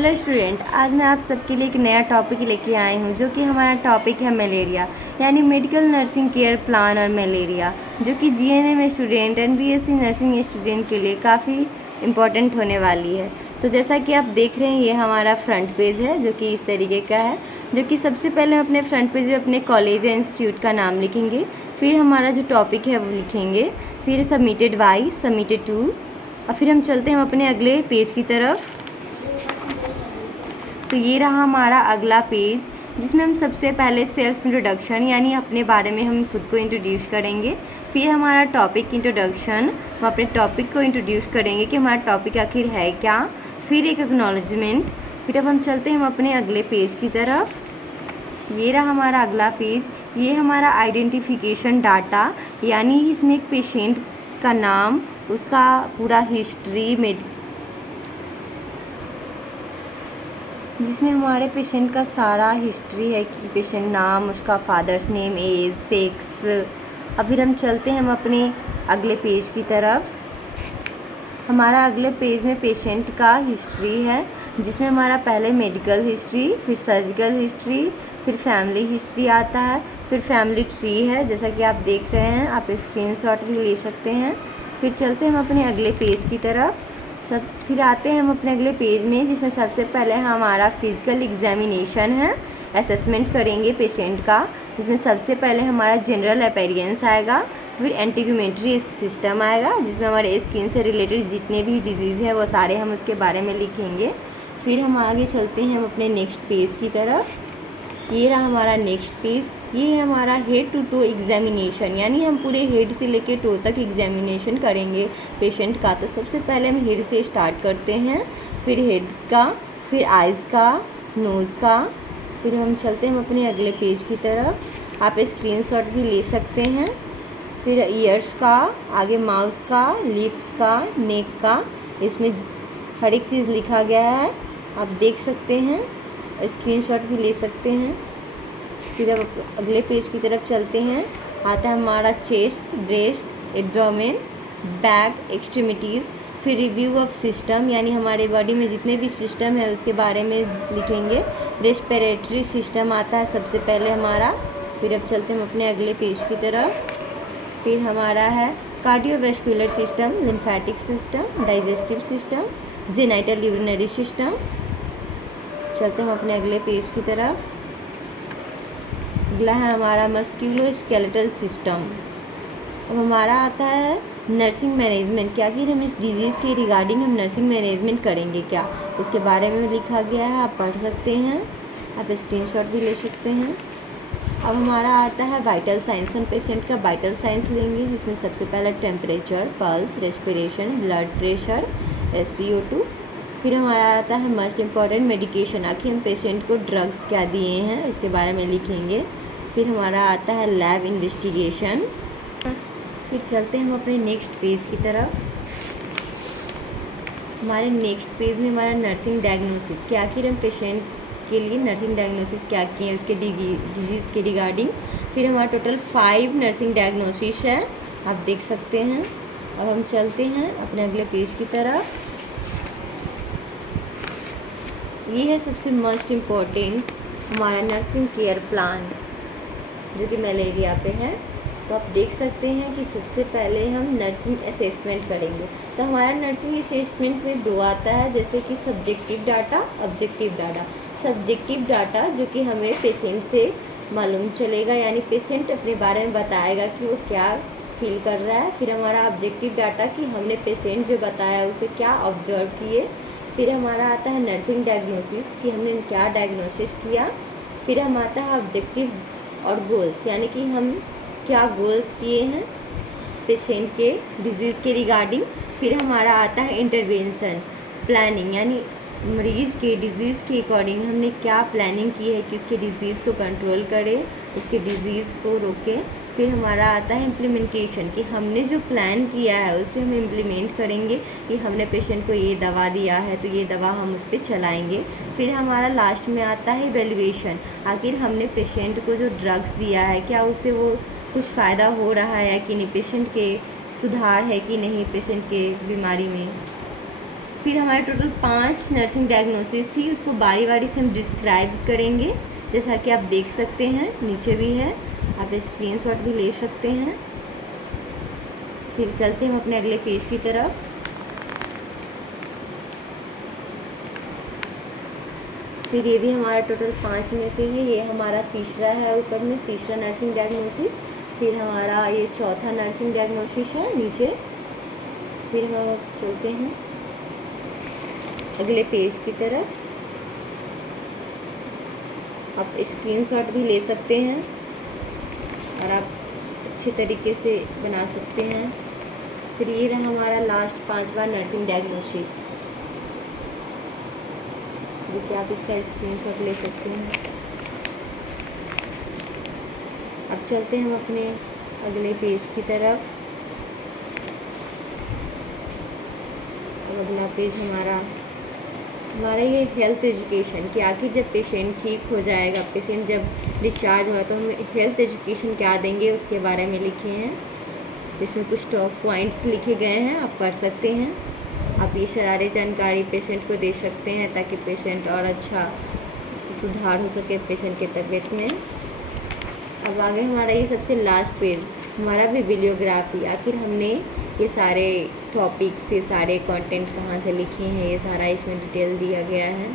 Hello student, आज मैं आप सबके लिए एक नया टॉपिक लेके आई हूँ जो कि हमारा टॉपिक है मलेरिया यानी मेडिकल नर्सिंग केयर प्लान और मलेरिया, जो कि GNM student and BSc nursing student के लिए काफ़ी इम्पॉर्टेंट होने वाली है। तो जैसा कि आप देख रहे हैं, ये हमारा फ्रंट पेज है जो कि इस तरीके का है, जो कि सबसे पहले हम अपने फ्रंट पेज में अपने कॉलेज या इंस्टीट्यूट का नाम लिखेंगे, फिर हमारा जो टॉपिक है वो लिखेंगे, फिर सबमिटेड बाई, सबमिटेड टू, और फिर हम चलते हैं हम अपने अगले पेज की तरफ। तो ये रहा हमारा अगला पेज, जिसमें हम सबसे पहले सेल्फ इंट्रोडक्शन यानी अपने बारे में हम खुद को इंट्रोड्यूस करेंगे। फिर हमारा टॉपिक इंट्रोडक्शन, हम अपने टॉपिक को इंट्रोड्यूस करेंगे कि हमारा टॉपिक आखिर है क्या। फिर एक एक्नॉलेजमेंट। फिर अब हम चलते हैं हम अपने अगले पेज की तरफ। ये रहा हमारा अगला पेज। ये हमारा आइडेंटिफिकेशन डाटा, यानी इसमें एक पेशेंट का नाम, उसका पूरा हिस्ट्री जिसमें हमारे पेशेंट का सारा हिस्ट्री है कि पेशेंट नाम, उसका फादर्स नेम, एज, सेक्स। अब फिर हम चलते हैं हम अपने अगले पेज की तरफ। हमारा अगले पेज में पेशेंट का हिस्ट्री है, जिसमें हमारा पहले मेडिकल हिस्ट्री, फिर सर्जिकल हिस्ट्री, फिर फैमिली हिस्ट्री आता है, फिर फैमिली ट्री है जैसा कि आप देख रहे हैं। आप स्क्रीनशॉट भी ले सकते हैं। फिर चलते हैं हम अपने अगले पेज की तरफ। फिर आते हैं हम अपने अगले पेज में, जिसमें सबसे पहले हमारा फिज़िकल एग्जामिनेशन है, असेसमेंट करेंगे पेशेंट का, जिसमें सबसे पहले हमारा जनरल अपीयरेंस आएगा, फिर एंटीग्यूमेंट्री सिस्टम आएगा, जिसमें हमारे स्किन से रिलेटेड जितने भी डिजीज़ हैं वो सारे हम उसके बारे में लिखेंगे। फिर हम आगे चलते हैं हम अपने नेक्स्ट पेज की तरफ। ये रहा हमारा नेक्स्ट पेज। ये है हमारा हेड टू टो एग्जामिनेशन, यानी हम पूरे हेड से लेके टो तक एग्जामिनेशन करेंगे पेशेंट का। तो सबसे पहले हम हेड से स्टार्ट करते हैं, फिर हेड का, फिर आइज़ का, नोज़ का। फिर हम चलते हैं हम अपने अगले पेज की तरफ। आप स्क्रीनशॉट भी ले सकते हैं। फिर ईयर्स का, आगे माउथ का, लिप्स का, नेक का, इसमें हर एक चीज़ लिखा गया है, आप देख सकते हैं, स्क्रीनशॉट भी ले सकते हैं। फिर अब अगले पेज की तरफ चलते हैं। आता है हमारा chest, breast, abdomen, back, extremities. फिर रिव्यू ऑफ सिस्टम, यानी हमारे बॉडी में जितने भी सिस्टम है उसके बारे में लिखेंगे। रेस्पिरेटरी सिस्टम आता है सबसे पहले हमारा। फिर अब चलते हैं हम अपने अगले पेज की तरफ। फिर हमारा है cardiovascular system, lymphatic system, digestive system, genital urinary system. चलते हैं हम अपने अगले पेज की तरफ। अगला है हमारा मस्क्यूलो स्केलेटल सिस्टम। अब हमारा आता है नर्सिंग मैनेजमेंट, क्या कि हम इस डिजीज़ के रिगार्डिंग हम नर्सिंग मैनेजमेंट करेंगे क्या, इसके बारे में लिखा गया है, आप पढ़ सकते हैं, आप स्क्रीनशॉट भी ले सकते हैं। अब हमारा आता है वाइटल साइंस। हम पेशेंट का वाइटल साइंस लेंगे, जिसमें सबसे पहले temperature, pulse, respiration, blood pressure, SpO2। फिर हमारा आता है मोस्ट इम्पॉर्टेंट मेडिकेशन, आखिर हम पेशेंट को ड्रग्स क्या दिए हैं इसके बारे में लिखेंगे। फिर हमारा आता है लैब इन्वेस्टिगेशन। फिर चलते हैं हम अपने नेक्स्ट पेज की तरफ। हमारे नेक्स्ट पेज में हमारा नर्सिंग डायग्नोसिस, कि आखिर हम पेशेंट के लिए नर्सिंग डायग्नोसिस क्या किए हैं उसके डिजीज़ के रिगार्डिंग। फिर हमारा टोटल 5 नर्सिंग डायग्नोसिस है, आप देख सकते हैं। अब हम चलते हैं अपने अगले पेज की तरफ। ये है सबसे मोस्ट इम्पॉर्टेंट हमारा नर्सिंग केयर प्लान, जो कि मलेरिया पे है। तो आप देख सकते हैं कि सबसे पहले हम नर्सिंग असेसमेंट करेंगे। तो हमारा नर्सिंग असेसमेंट में 2 आता है, जैसे कि subjective data, objective data. Subjective data जो कि हमें पेशेंट से मालूम चलेगा, यानी पेशेंट अपने बारे में बताएगा कि वो क्या फील कर रहा है। फिर हमारा ऑब्जेक्टिव डाटा कि हमने पेशेंट जो बताया उसे क्या ऑब्जर्व किए। फिर हमारा आता है नर्सिंग डायग्नोसिस, कि हमने क्या डायग्नोसिस किया। फिर हम आता है ऑब्जेक्टिव और गोल्स, यानी कि हम क्या गोल्स किए हैं पेशेंट के डिजीज़ के रिगार्डिंग। फिर हमारा आता है इंटरवेंशन प्लानिंग, यानी मरीज़ के डिज़ीज़ के अकॉर्डिंग हमने क्या प्लानिंग की है कि उसके डिज़ीज़ को कंट्रोल करें, उसके डिज़ीज़ को रोकें। फिर हमारा आता है इम्प्लीमेंटेशन, कि हमने जो प्लान किया है उस पर हम इम्प्लीमेंट करेंगे, कि हमने पेशेंट को ये दवा दिया है तो ये दवा हम उस पर चलाएँगे। फिर हमारा लास्ट में आता है इवैल्यूएशन, आखिर हमने पेशेंट को जो ड्रग्स दिया है क्या उससे वो कुछ फ़ायदा हो रहा है कि नहीं, पेशेंट के सुधार है कि नहीं पेशेंट के बीमारी में। फिर हमारे टोटल 5 नर्सिंग डायग्नोसिस थी, उसको बारी बारी से हम डिस्क्राइब करेंगे। जैसा कि आप देख सकते हैं, नीचे भी है, आप स्क्रीनशॉट भी ले सकते हैं। फिर चलते हैं हम अपने अगले पेज की तरफ। फिर ये भी हमारा टोटल 5 में से है, ये हमारा तीसरा है, ऊपर में तीसरा नर्सिंग डायग्नोसिस। फिर हमारा ये चौथा नर्सिंग डायग्नोसिस है नीचे। फिर हम चलते हैं अगले पेज की तरफ। आप स्क्रीनशॉट भी ले सकते हैं और आप अच्छे तरीके से बना सकते हैं। फिर ये रहा हमारा लास्ट 5वां नर्सिंग डायग्नोसिस, देखिए आप इसका स्क्रीनशॉट ले सकते हैं। अब चलते हैं हम अपने अगले पेज की तरफ। अब अगला पेज हमारा ये हेल्थ एजुकेशन, कि आखिर जब पेशेंट ठीक हो जाएगा, पेशेंट जब डिस्चार्ज हुआ तो हम हेल्थ एजुकेशन क्या देंगे उसके बारे में लिखे हैं। इसमें कुछ टॉप पॉइंट्स लिखे गए हैं, आप पढ़ सकते हैं। आप ये सारी जानकारी पेशेंट को दे सकते हैं ताकि पेशेंट और अच्छा सुधार हो सके पेशेंट के तबीयत में। अब आगे हमारा ये सबसे लास्ट पेज, हमारा बिब्लियोग्राफी, आखिर हमने ये सारे टॉपिक्स, ये सारे कंटेंट कहाँ से लिखे हैं, ये सारा इसमें डिटेल दिया गया है।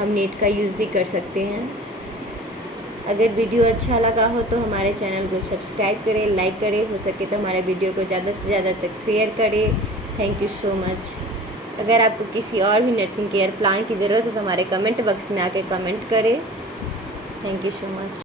हम नेट का यूज़ भी कर सकते हैं। अगर वीडियो अच्छा लगा हो तो हमारे चैनल को सब्सक्राइब करें, लाइक करें, हो सके तो हमारे वीडियो को ज़्यादा से ज़्यादा तक शेयर करें। Thank you so much. अगर आपको किसी और भी नर्सिंग केयर प्लान की ज़रूरत हो तो हमारे कमेंट बॉक्स में आके कमेंट करें। Thank you so much.